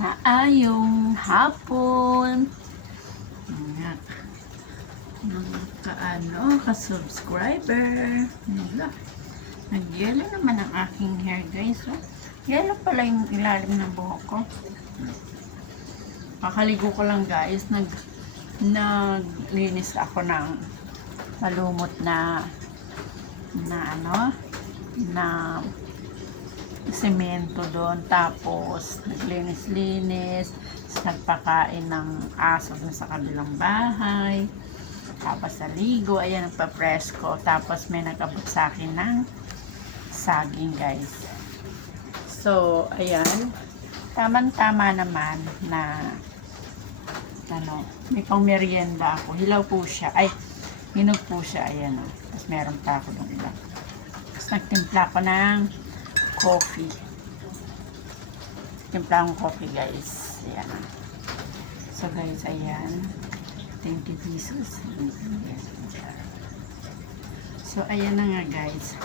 Maayong hapon mga ka-subscriber. Nag-yellow naman ang aking hair, guys. Yellow pala yung ilalim ng buhok ko. Kakaligo ko lang, guys. Naglinis ako ng malumot na semento doon, tapos naglinis-linis, nagpakain ng aso dun sa kabilang bahay, tapos naligo, ayan, nagpa-press ko, tapos may nag-abot sa akin ng saging, guys. So ayan, tamang-tama naman na may pang merienda ako. Hilaw po siya, ay hinog po siya, ayan, tapos meron pa ako doon iba. Tapos nagtimpla ko ng coffee. Timpla akong coffee, guys. Ayan. So, guys, ayan. 20 pesos. So, ayan na nga, guys.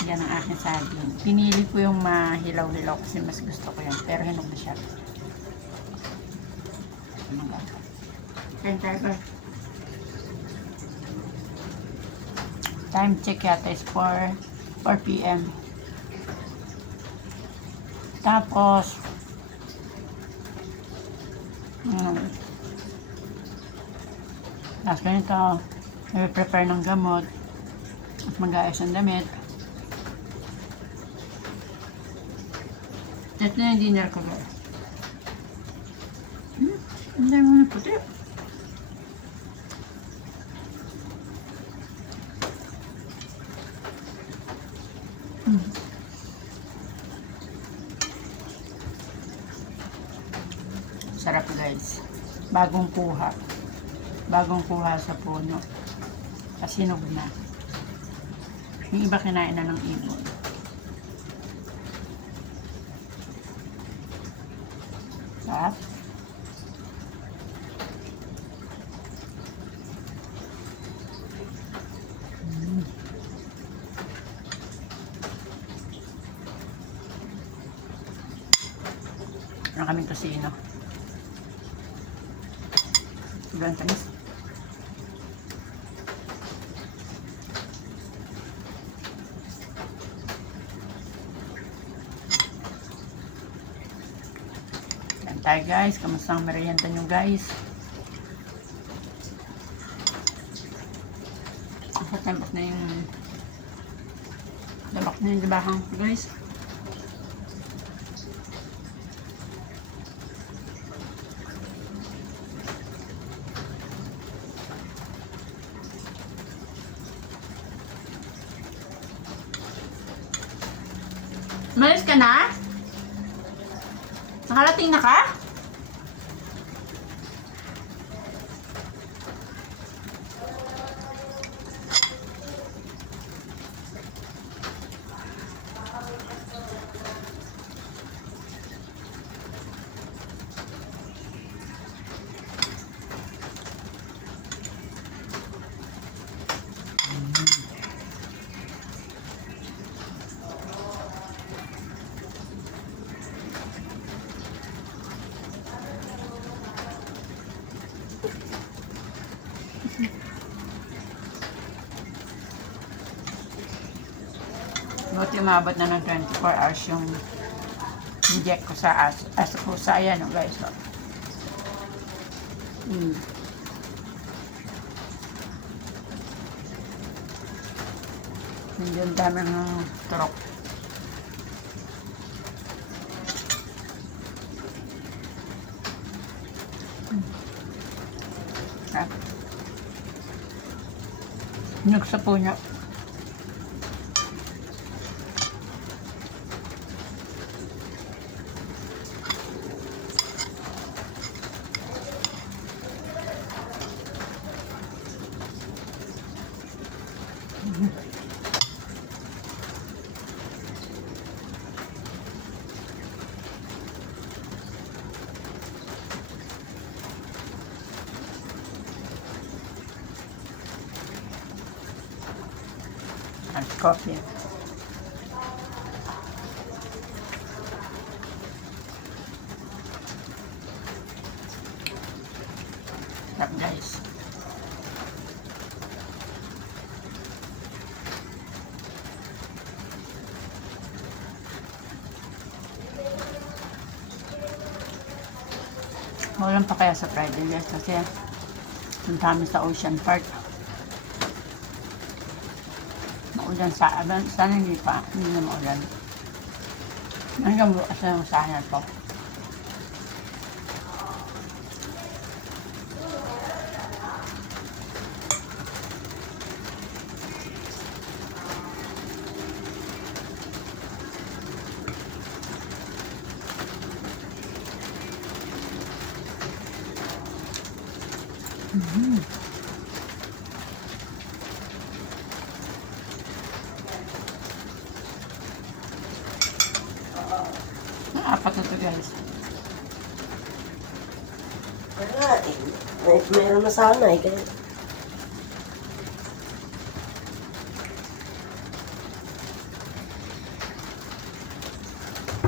Ayan ang aking saging. Pinili ko yung mahilaw-hilaw kasi mas gusto ko yan. Pero hinog na siya. Okay, driver. Time check yata is 4 p.m. Tapos tapos ganito, i-prepare ng gamot at mag-aayos ng damit. Ito na yung dinner ko, guys. Ang dami mo na puti. Sarap, guys. Bagong kuha sa puno. Kasi hinog na. Yung iba kinain na ng ibon. Sarap. Ano kaming tosino. Sobrang tamis. Yan tayo, guys. Kamusta ang merienda nyo, guys? Tapos na yung labak na yung labakang ko, guys. Malis ka na? Nakarating na ka? Buti umabot na ng 24 hours yung inject ko sa aso ko sa ayan, guys. Hindi yung dami ng turok. Nyug sa puno. And coffee. Maulan pa kaya sa Friday guys kasi punta kami sa Ocean Park. Maulan sana hindi na maulan. Hanggang bukas na yung sana to. Apat na to guys. Wala eh. Meron na sana eh. Kaya...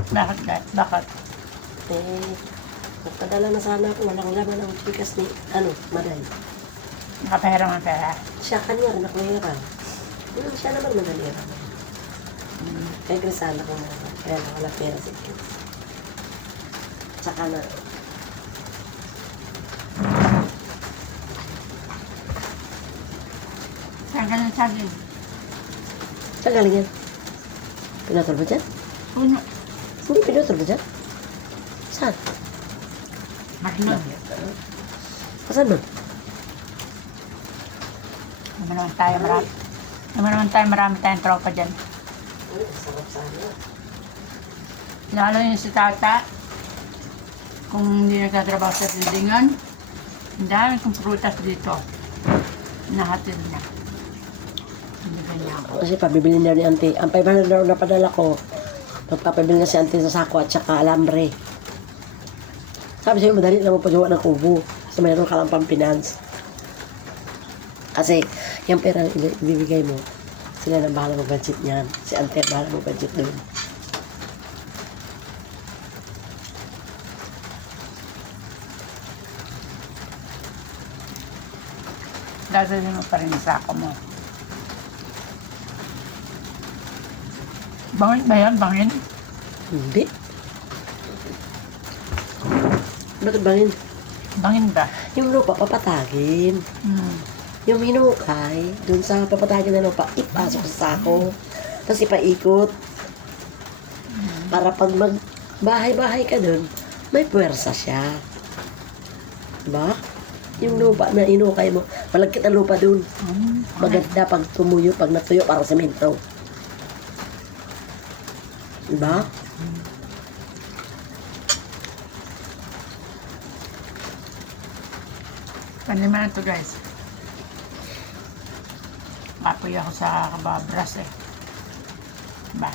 Bakit guys? Bakit? Eh, nagpadala na sana ako. Walang laman ang chikas ni, Maday. Nakapera man pera. Siya kanya rin ako hira. Siya naman madalira. Kaya grisala ko na. Kaya wala pera si kids. Tsaka na, Saan ka ng saging? saan galing yan? Pinutol ba dyan? Puno. Hindi pinutol ba dyan? Saan? Marino. Saan mo? Naman naman tayo marami tayong tropa dyan. Sarap sana. Lalo yung si Tata. Kung hindi nagtatrabaho sa Pildingan, ang dami kong prutas dito. Nahatid niya. Binigyan niya ako. Kasi pabibili na ni Auntie. Ang 500 na padala ko, magpapabili na si Auntie sa sako at saka alambre. Sabi sa'yo, madali lang magpagawa ng kubo. Kasi mayroon ka lang pang finance. Kasi yung pera na ibibigay mo, sila na bahala mag-budget niyan. Si Auntie bahala mag-budget doon. Dadalhin mo pa rin sa sako mo. Bangin ba yan? Bangin? Hindi. Bakit bangin? Bangin ba? Yung lupa, papatagin. Yung hinukay, dun sa papatagin na lupa, ipasok sa sako. Tapos ipaikot. Para pag mag-bahay-bahay ka dun, may puwersa siya. Diba? Yung lupa na inukay mo, malagkit ang lupa dun. Maganda pag tumuyo, pag natuyo, para semento. Diba? Panlima na to guys. Kapoy ako sa kababras eh. Ba?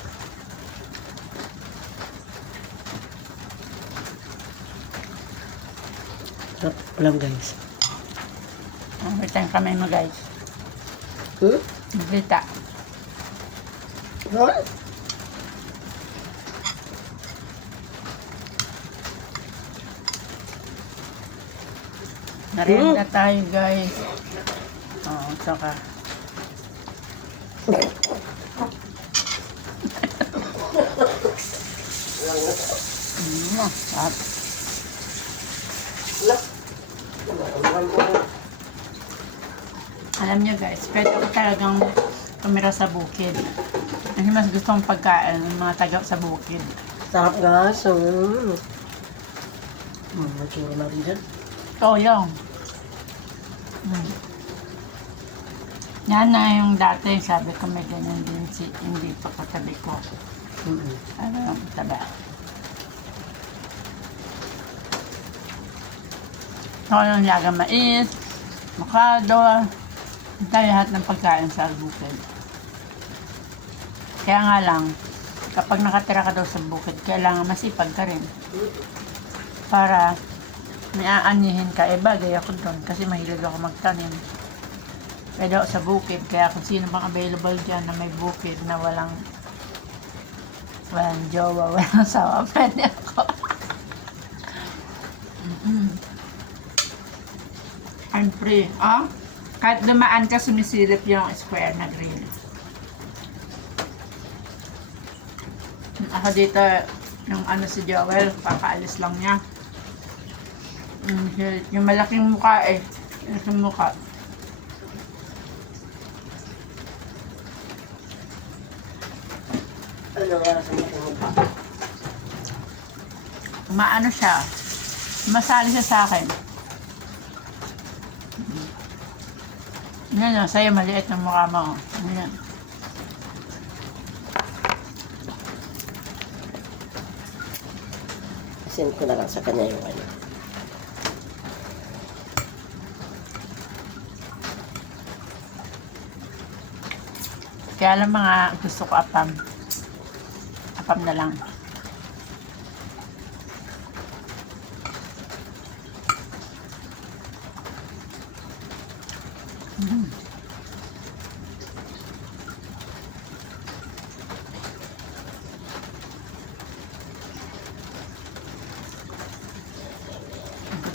Sarap lang guys. May tayong kamay mo guys. Naglita. What? Narianda tayo guys. Oo, saka. Sarap. Alam niyo guys, pwede ko talagang tumira sa bukid. Kasi mas gusto kong pagkain ng mga taga sa bukid. Sarap guys. Magsura na rin dyan. Toyong. Yan na yung dati, sabi ko may ganyan din hindi pa katabi ko. Ano yung taba? Toyong laga mais, makado, tayo lahat ng pagkain sa bukid. Kaya nga lang, kapag nakatira ka daw sa bukid, kailangan masipag ka rin. Para may aanyihin ka, bagay ako doon kasi mahilig ako magtanim. Pwede ako sa bukid, kaya kung sino bang available dyan na may bukid na walang jowa, walang sawa, pwede ako. I'm free. Oh, kahit dumaan ka, sumisilip yung square na grill. Ako dito, yung si Joel, papaalis lang niya. Yung malaking mukha eh. Yung mukha. Ano nga sa mga mukha? Maano siya. Masali siya sa akin. Yan o, sa'yo maliit ng mukha mo. Yan. Send ko na lang sa kanya yung ano. Kaya lang mga gusto ko apam. Apam na lang.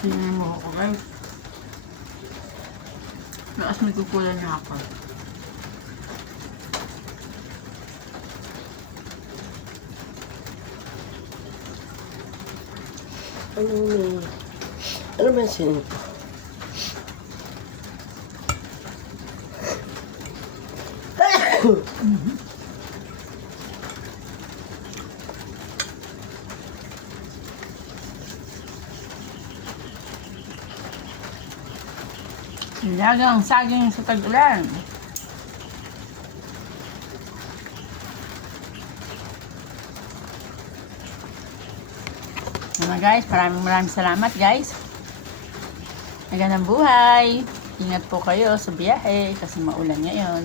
Tingnan mo ako guys. Lakas may kukulan na ako. Ano ba yung sinin ko? Nilagang saging sa tag-ulan. Mga guys, maraming salamat guys. Magandang buhay. Ingat po kayo sa biyahe kasi maulan ngayon.